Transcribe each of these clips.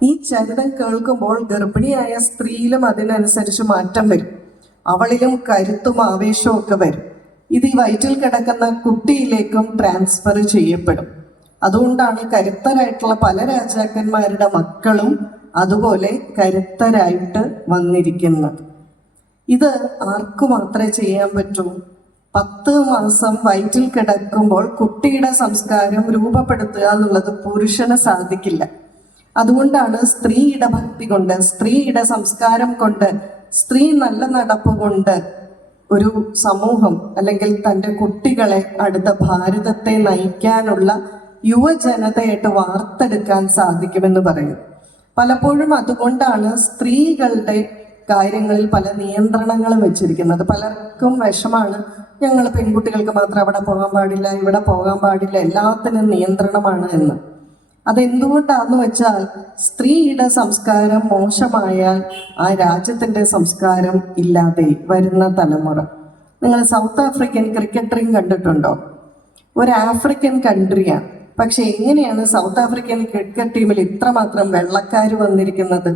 ഈ ചരിതം കേൾക്കുമ്പോൾ ഗർഭിണിയായ സ്ത്രീയിലും അതിനനുസരിച്ച് മാറ്റം വരും. അവളിലും കരുത്തും ആവേശവും ഒക്കെ വരും. ഇത് ഈ വയറ്റിൽ കിടക്കുന്ന കുട്ടിയിലേക്കും ട്രാൻസ്ഫർ ചെയ്യപ്പെടും. അതുകൊണ്ടാണ് കരുത്തരായിട്ടുള്ള പല രാജാക്കന്മാരുടെ മക്കളും അതുപോലെ കരുത്തരായിട്ട് വന്നിരിക്കുന്നത്. ഇത് ആർക്കു മാത്രമേ ചെയ്യാൻ പറ്റൂ? 10 മാസം വയറ്റിൽ കിടക്കുമ്പോൾ കുട്ടിയുടെ സംസ്കാരം രൂപപ്പെടുത്തുക എന്നുള്ളത് പുരുഷന് സാധിക്കില്ല. അതുകൊണ്ടാണ് സ്ത്രീയുടെ ഭക്തി കൊണ്ട്, സ്ത്രീയുടെ സംസ്കാരം കൊണ്ട്, സ്ത്രീ നല്ല നടപ്പ് കൊണ്ട് ഒരു സമൂഹം അല്ലെങ്കിൽ തൻ്റെ കുട്ടികളെ അടുത്ത ഭാരതത്തെ നയിക്കാനുള്ള യുവജനതയായിട്ട് വാർത്തെടുക്കാൻ സാധിക്കുമെന്ന് പറയും. പലപ്പോഴും അതുകൊണ്ടാണ് സ്ത്രീകളുടെ കാര്യങ്ങളിൽ പല നിയന്ത്രണങ്ങളും വെച്ചിരിക്കുന്നത്. പലർക്കും വിഷമാണ്, ഞങ്ങൾ പെൺകുട്ടികൾക്ക് മാത്രം അവിടെ പോകാൻ പാടില്ല, ഇവിടെ പോകാൻ പാടില്ല, എല്ലാത്തിനും നിയന്ത്രണമാണ് എന്ന്. അതെന്തുകൊണ്ടാന്ന് വെച്ചാൽ സ്ത്രീയുടെ സംസ്കാരം മോശമായാൽ ആ രാജ്യത്തിൻ്റെ സംസ്കാരം ഇല്ലാതെ വരുന്ന തലമുറ. നിങ്ങൾ സൗത്ത് ആഫ്രിക്കൻ ക്രിക്കറ്റ് കണ്ടിട്ടുണ്ടോ? ഒരു ആഫ്രിക്കൻ കൺട്രിയാണ്, പക്ഷെ എങ്ങനെയാണ് സൗത്ത് ആഫ്രിക്കൻ ക്രിക്കറ്റ് ടീമിൽ ഇത്രമാത്രം വെള്ളക്കാർ വന്നിരിക്കുന്നത്?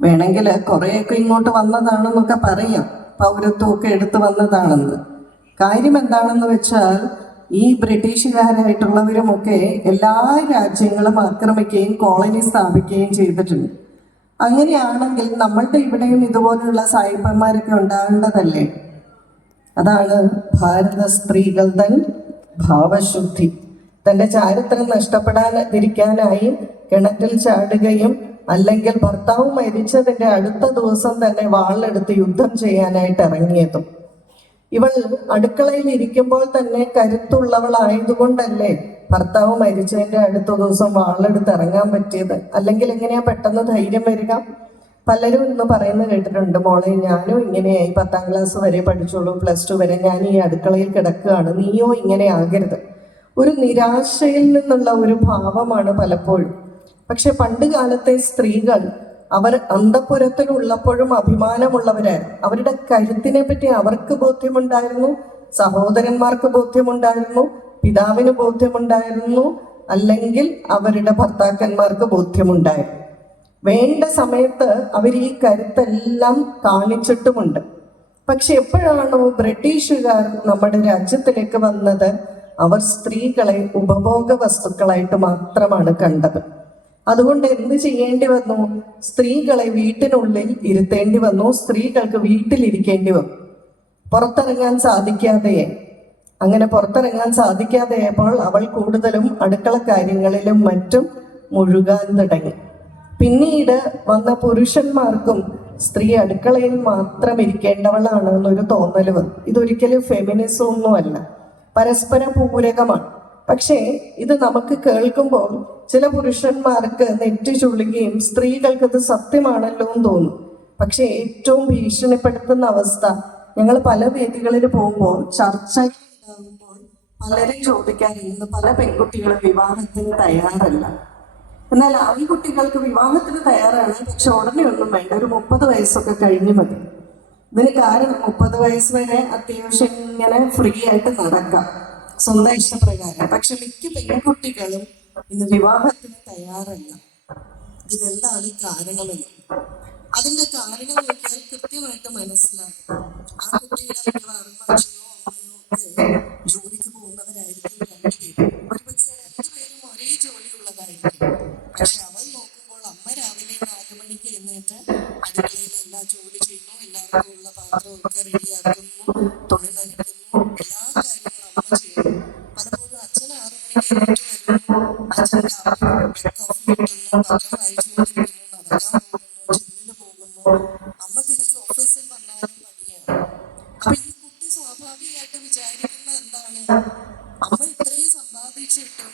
വേണമെങ്കിൽ കുറേയൊക്കെ ഇങ്ങോട്ട് വന്നതാണെന്നൊക്കെ പറയാം, പൗരത്വമൊക്കെ എടുത്തു വന്നതാണെന്ന്. കാര്യം എന്താണെന്ന് വെച്ചാൽ ഈ ബ്രിട്ടീഷുകാരായിട്ടുള്ളവരുമൊക്കെ എല്ലാ രാജ്യങ്ങളും ആക്രമിക്കുകയും കോളനി സ്ഥാപിക്കുകയും ചെയ്തിട്ടുണ്ട്. അങ്ങനെയാണെങ്കിൽ നമ്മളുടെ ഇവിടെയും ഇതുപോലെയുള്ള സായിപ്പന്മാരൊക്കെ ഉണ്ടാകേണ്ടതല്ലേ? അതാണ് ഭാരത സ്ത്രീകൾ തൻ ഭാവശുദ്ധി. തൻ്റെ ചാരിത്രം നഷ്ടപ്പെടാതിരിക്കാനായി കിണറ്റിൽ ചാടുകയും അല്ലെങ്കിൽ ഭർത്താവ് മരിച്ചതിൻ്റെ അടുത്ത ദിവസം തന്നെ വാളെടുത്ത് യുദ്ധം ചെയ്യാനായിട്ട് ഇറങ്ങിയതും. ഇവൾ അടുക്കളയിൽ ഇരിക്കുമ്പോൾ തന്നെ കരുത്തുള്ളവളായതുകൊണ്ടല്ലേ ഭർത്താവ് മരിച്ചതിൻ്റെ അടുത്ത ദിവസം വാളെടുത്ത് ഇറങ്ങാൻ പറ്റിയത്? അല്ലെങ്കിൽ എങ്ങനെയാ പെട്ടെന്ന് ധൈര്യം വരിക? പലരും ഇന്ന് പറയുന്നത് കേട്ടിട്ടുണ്ട്, മോളെ ഞാനും ഇങ്ങനെയായി, 10ാം ക്ലാസ് വരെ പഠിച്ചോളൂ, +2 വരെ ഞാൻ ഈ അടുക്കളയിൽ കിടക്കുകയാണ്, നീയോ ഇങ്ങനെ ആകരുത്. ഒരു നിരാശയിൽ നിന്നുള്ള ഒരു ഭാവമാണ് പലപ്പോഴും. പക്ഷെ പണ്ട് കാലത്തെ സ്ത്രീകൾ അവർ അന്തഃപുരത്തിലുള്ളപ്പോഴും അഭിമാനമുള്ളവരായിരുന്നു. അവരുടെ കരുത്തിനെ പറ്റി അവർക്ക് ബോധ്യമുണ്ടായിരുന്നു, സഹോദരന്മാർക്ക് ബോധ്യമുണ്ടായിരുന്നു, പിതാവിന് ബോധ്യമുണ്ടായിരുന്നു, അല്ലെങ്കിൽ അവരുടെ ഭർത്താക്കന്മാർക്ക് ബോധ്യമുണ്ടായിരുന്നു. വേണ്ട സമയത്ത് അവർ ഈ കരുത്തെല്ലാം കാണിച്ചിട്ടുമുണ്ട്. പക്ഷെ എപ്പോഴാണോ ബ്രിട്ടീഷുകാർ നമ്മുടെ രാജ്യത്തിലേക്ക് വന്നത്, അവർ സ്ത്രീകളെ ഉപഭോഗ വസ്തുക്കളായിട്ട് മാത്രമാണ് കണ്ടത്. അതുകൊണ്ട് എന്ത് ചെയ്യേണ്ടി വന്നു? സ്ത്രീകളെ വീട്ടിനുള്ളിൽ ഇരുത്തേണ്ടി വന്നു, സ്ത്രീകൾക്ക് വീട്ടിലിരിക്കേണ്ടി വന്നു. പുറത്തിറങ്ങാൻ സാധിക്കാതെയെ. അങ്ങനെ പുറത്തിറങ്ങാൻ സാധിക്കാതെയപ്പോൾ അവൾ കൂടുതലും അടുക്കള കാര്യങ്ങളിലും മറ്റും മുഴുകാൻ തുടങ്ങി. പിന്നീട് വന്ന പുരുഷന്മാർക്കും സ്ത്രീ അടുക്കളയിൽ മാത്രം ഇരിക്കേണ്ടവളാണ് എന്നൊരു തോന്നൽ വന്നു. ഇതൊരിക്കലും ഫെമിനിസം ഒന്നുമല്ല, പരസ്പര പൂരകമാണ്. പക്ഷേ ഇത് നമുക്ക് കേൾക്കുമ്പോൾ ചില പുരുഷന്മാർക്ക് നെറ്റി ചുള്ളുകയും സ്ത്രീകൾക്ക് ഇത് സത്യമാണല്ലോ എന്ന് തോന്നും. പക്ഷെ ഏറ്റവും ഭീഷണിപ്പെടുത്തുന്ന അവസ്ഥ, ഞങ്ങൾ പല വേദികളിൽ പോകുമ്പോൾ ചർച്ചയുണ്ടാകുമ്പോൾ പലരും ചോദിക്കാറുണ്ട്, പല പെൺകുട്ടികളും വിവാഹത്തിന് തയ്യാറല്ല. എന്നാൽ ആൺകുട്ടികൾക്ക് വിവാഹത്തിന് തയ്യാറാണ്, പക്ഷെ ഉടനെ ഒന്നും വേണ്ട, ഒരു 30 വയസ്സൊക്കെ കഴിഞ്ഞ് മതി. ഇതിന് കാരണം 30 വയസ്സ് വരെ അത്യാവശ്യം ഇങ്ങനെ ഫ്രീ ആയിട്ട് നടക്കാം സ്വന്തം ഇഷ്ടപ്രകാരം. പക്ഷെ മിക്ക പെൺകുട്ടികളും ഇന്ന് വിവാഹത്തിന് തയ്യാറല്ല. ഇതെന്താണ് കാരണമെന്ന്? അതിന്റെ കാരണം നോക്കിയാൽ കൃത്യമായിട്ട് മനസ്സിലാക്കും. ആ കുട്ടിയുടെ മിക്കവാറും അച്ഛനോ അമ്മയോ ഒക്കെ ജോലിക്ക് പോകുന്നവരായിരിക്കും രണ്ടുപേരും. ഒരുപക്ഷെ രണ്ടുപേരും ഒരേ ജോലിയുള്ളതായിരിക്കും. പക്ഷെ അവൾ നോക്കുമ്പോൾ അമ്മ രാവിലെ 4 മണിക്ക് എഴുന്നേറ്റ് അടുക്കളയിലെ എല്ലാ ജോലി ചെയ്യുന്നു, എല്ലാവർക്കും ഉള്ള പാത്രമൊക്കെ റെഡിയാക്കുന്നു, തുണി നനയ്ക്കുന്നു, എല്ലാ കാര്യങ്ങളും അമ്മ ചെയ്യുന്നു. പലപ്പോഴും അച്ഛൻ 6 മണിക്ക് എഴുന്നേറ്റ് വരുന്നു, അച്ഛൻ കോഫി കിട്ടുന്നു, പത്രം വായിച്ചുകൊണ്ടിരിക്കുന്നു, നടക്കാൻ പോകുന്നു, ജിമ്മിന് പോകുന്നു. അമ്മ തിരിച്ച് ഓഫീസിൽ വന്നാലും പണിയാണ്. അപ്പൊ ഈ കുട്ടി സ്വാഭാവികമായിട്ട് വിചാരിക്കുന്ന എന്താണ്, അമ്മ ഇത്രയും സമ്പാദിച്ചിട്ടും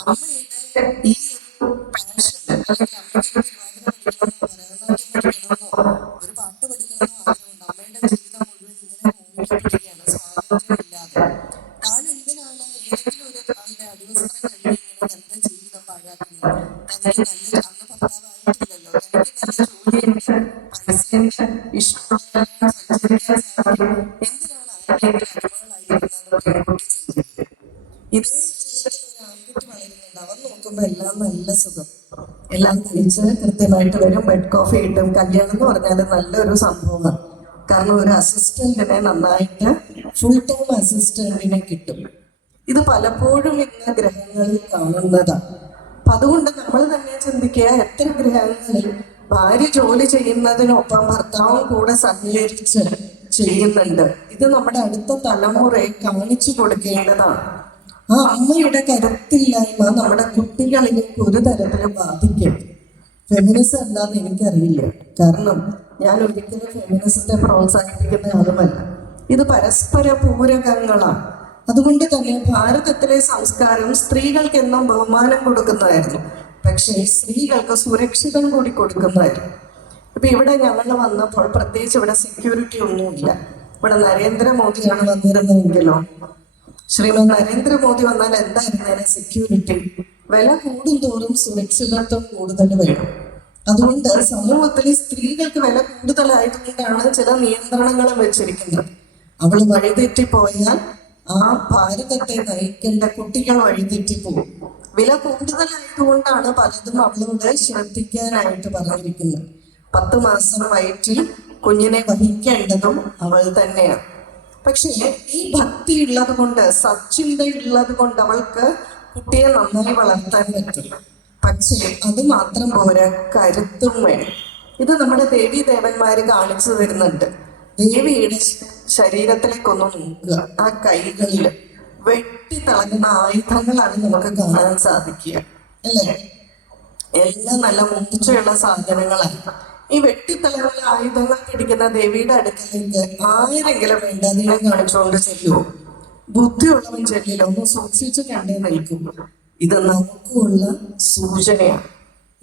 അമ്മയുടെ ഈ ഒരു പാഷൻ, അല്ലെങ്കിൽ അമ്മയ്ക്ക് തിരുവാതിര പഠിക്കണമെന്നോ ഭരതനാട്യം പഠിക്കണമെന്നോ ഒരു പാട്ട് പഠിക്കണമെന്നോ ആഗ്രഹമുണ്ട്. അമ്മയുടെ ജീവിതം മുഴുവൻ ഇങ്ങനെ പോയിക്കൊണ്ടിരിക്കുകയാണ് സ്വാതന്ത്ര്യമില്ലാതെ. താൻ എന്തിനാണ് ഏതെങ്കിലും ഒരു ആളുടെ അടിവസ്ത്രം കഴിഞ്ഞ് ഇങ്ങനെ തന്റെ ജീവിതം പാഴാക്കുന്നത്? തനിക്ക് നല്ല അന്ന് ഭർത്താവായിട്ടില്ലല്ലോ, തനിക്ക് നല്ല ജോലിയുണ്ട്, പൈസയുണ്ട്, ഇഷ്ടമുള്ള സഞ്ചരിക്കാൻ സാധിക്കും, എന്തിനാണ് ആരുടെയെങ്കിലും അടിമകളായിരിക്കുന്നത് പെൺകുട്ടി ചിന്തിക്കുക. ഇതേ ജീവിതത്തിൽ ഒരു ആൺകുട്ടി വളരുന്നുണ്ട്, അവൻ നോക്കുമ്പോൾ എല്ലാം നല്ല സുഖം. എല്ലാം കഴിച്ച് കൃത്യമായിട്ട് വരും. ബെഡ് കോഫി കിട്ടും. കല്യാണം എന്ന് പറഞ്ഞാൽ നല്ലൊരു സംഭവമാണ്. കാരണം ഒരു അസിസ്റ്റന്റിനെ നന്നായിട്ട് ഫുൾ ടൈം അസിസ്റ്റന്റിനെ കിട്ടും. ഇത് പലപ്പോഴും ഇന്ന് ഗ്രഹങ്ങളിൽ കാണുന്നതാണ്. അപ്പൊ അതുകൊണ്ട് നമ്മൾ തന്നെ ചിന്തിക്കുക, എത്ര ഗ്രഹങ്ങളിൽ ഭാര്യ ജോലി ചെയ്യുന്നതിനൊപ്പം ഭർത്താവും കൂടെ സഹകരിച്ച് ചെയ്യുന്നുണ്ട്. ഇത് നമ്മുടെ അടുത്ത തലമുറയെ കാണിച്ചു കൊടുക്കേണ്ടതാണ്. ആ അമ്മയുടെ കരുത്തില്ലായ്മ നമ്മുടെ കുട്ടികളിലേക്ക് ഒരു തരത്തിലും ബാധിക്കും. ഫെമിനിസം എന്താന്ന് എനിക്കറിയില്ല, കാരണം ഞാൻ ഒരിക്കലും ഫെമിനിസത്തെ പ്രോത്സാഹിപ്പിക്കുന്ന ആളുമല്ല. ഇത് പരസ്പര പൂരകങ്ങളാണ്. അതുകൊണ്ട് തന്നെ ഭാരതത്തിലെ സംസ്കാരം സ്ത്രീകൾക്ക് എന്നും ബഹുമാനം കൊടുക്കുന്നതായിരുന്നു, പക്ഷേ സ്ത്രീകൾക്ക് സുരക്ഷിതം കൂടി കൊടുക്കുന്നതായിരുന്നു. ഇപ്പൊ ഇവിടെ ഞങ്ങൾ വന്നപ്പോൾ പ്രത്യേകിച്ച് ഇവിടെ സെക്യൂരിറ്റി ഒന്നുമില്ല. ഇവിടെ നരേന്ദ്രമോദിയാണ് വന്നിരുന്നതെങ്കിലോ, ശ്രീമാൻ നരേന്ദ്രമോദി വന്നാൽ എന്തായിരുന്നേനെ സെക്യൂരിറ്റി. വില കൂടുന്തോറും സുരക്ഷിതത്വം കൂടുതൽ വരും. അതുകൊണ്ട് സമൂഹത്തിൽ സ്ത്രീകൾക്ക് വില കൂടുതലായതുകൊണ്ടാണ് ചില നിയന്ത്രണങ്ങളും വെച്ചിരിക്കുന്നത്. അവൾ വഴിതെറ്റിപ്പോയാൽ ആ ഭാരതത്തെ നയിക്കേണ്ട കുട്ടികൾ വഴിതെറ്റിപ്പോകും. വില കൂടുതലായതുകൊണ്ടാണ് പലതും അവളോട് ശ്രദ്ധിക്കാനായിട്ട് പറഞ്ഞിരിക്കുന്നത്. 10 മാസം വയറ്റിൽ കുഞ്ഞിനെ വഹിക്കേണ്ടതും അവൾ തന്നെയാണ്. പക്ഷേ ഈ ഭക്തി ഉള്ളത് കൊണ്ട്, സച്ചിന്തയുള്ളത് കൊണ്ട് അവൾക്ക് കുട്ടിയെ നന്നായി വളർത്താൻ പറ്റും. പക്ഷേ അത് മാത്രം പോരാ, കരുത്തും വേണം. ഇത് നമ്മുടെ ദേവീ ദേവന്മാര് കാണിച്ചു തരുന്നുണ്ട്. ദേവിയുടെ ശരീരത്തിലേക്കൊന്ന് നോക്കുക. ആ കൈകളിൽ വെട്ടി തിളങ്ങുന്ന ആയുധങ്ങളാണ് നമുക്ക് കാണാൻ സാധിക്കുക, അല്ലേ? എല്ലാം നല്ല മൂർച്ചയുള്ള സാധനങ്ങളാണ്. ഈ വെട്ടിത്തിളങ്ങുന്ന ആയുധങ്ങൾ പിടിക്കുന്ന ദേവിയുടെ അടുക്കലേക്ക് ആരെങ്കിലും വേണ്ടാതിനെ കാണിച്ചുകൊണ്ട് ചെല്ലുമോ? ബുദ്ധിയുള്ളവൻ ചെല്ലില്ല, ഒന്ന് സൂക്ഷിച്ച് കണ്ടേ നിൽക്കും. ഇത് നമുക്കുള്ള സൂചനയാണ്.